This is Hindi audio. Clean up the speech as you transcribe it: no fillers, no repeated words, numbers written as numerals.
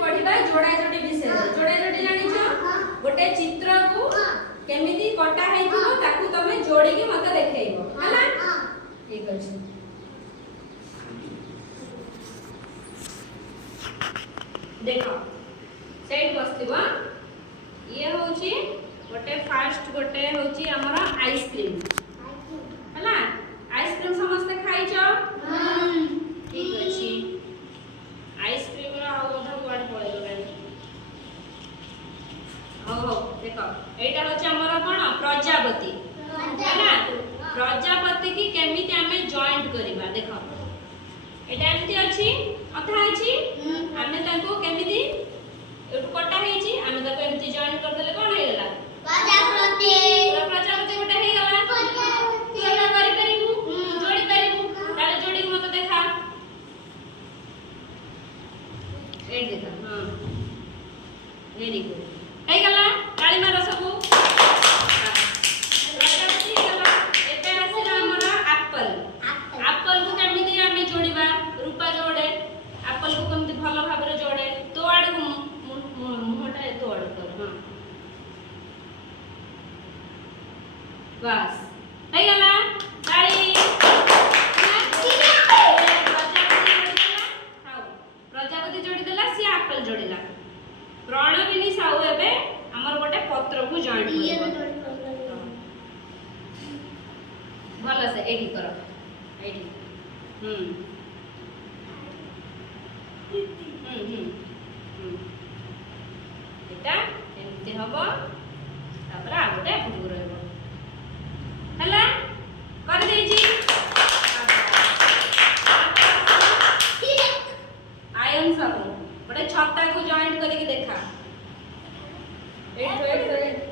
पढ़िबा जोड़ा जोड़ी विषय। जोड़ा जोड़ी जानि छ गोटे चित्र को केमिति कटा हेतिबो ताकू तमे जोड़ी के मते देखेइबो हला। ठीक अछि देखो सेट बसतिबो ये होची गोटे फास्ट गोटे होची हमरा आइसक्रीम हला। आइसक्रीम समस्त खाइ छ ठीक अछि आइसक्रीम रा ओधा वर्ड पड़े हो देखो एटा होची हमरा कोन प्रजापति है प्रजापति की केमिति हमें जॉइंट करबा देखो एटा एमती अछि अथा अछि हमें ताको केमिति एटु कटा हेची हमें ताको एमती जॉइंट कर देले कोन हे गेला प्रजापति। प्रजापति गोटे हे गेला तू एटा करि परिबु जोड़ी परिबु ताले जोड़ी मत देखा ए देखा हां वेरी गुड हे गेला ताली मार सबु प्रजापति हे गेला एटा आसीला हमरा एप्पल। एप्पल को केमिति हमें जोड़ीबा रूपा जोड़े एप्पल को केमिति भलो भाबरे जोड़े तो आड़ मुहटा तो आड़ कर हां बस हे गेला ताली प्रजापति जोड़ी देला सी एप्पल जोड़ीला। प्रणविनी साहू एबे हमर गोटे पत्र को जॉइंट करबो भलो से एडी करो एडी एटा एमती हबो तापर आ गोटे फुटू रहबो हला कर देजी आयन सब गोटे छत्ता को जॉइंट करके देखा 8 8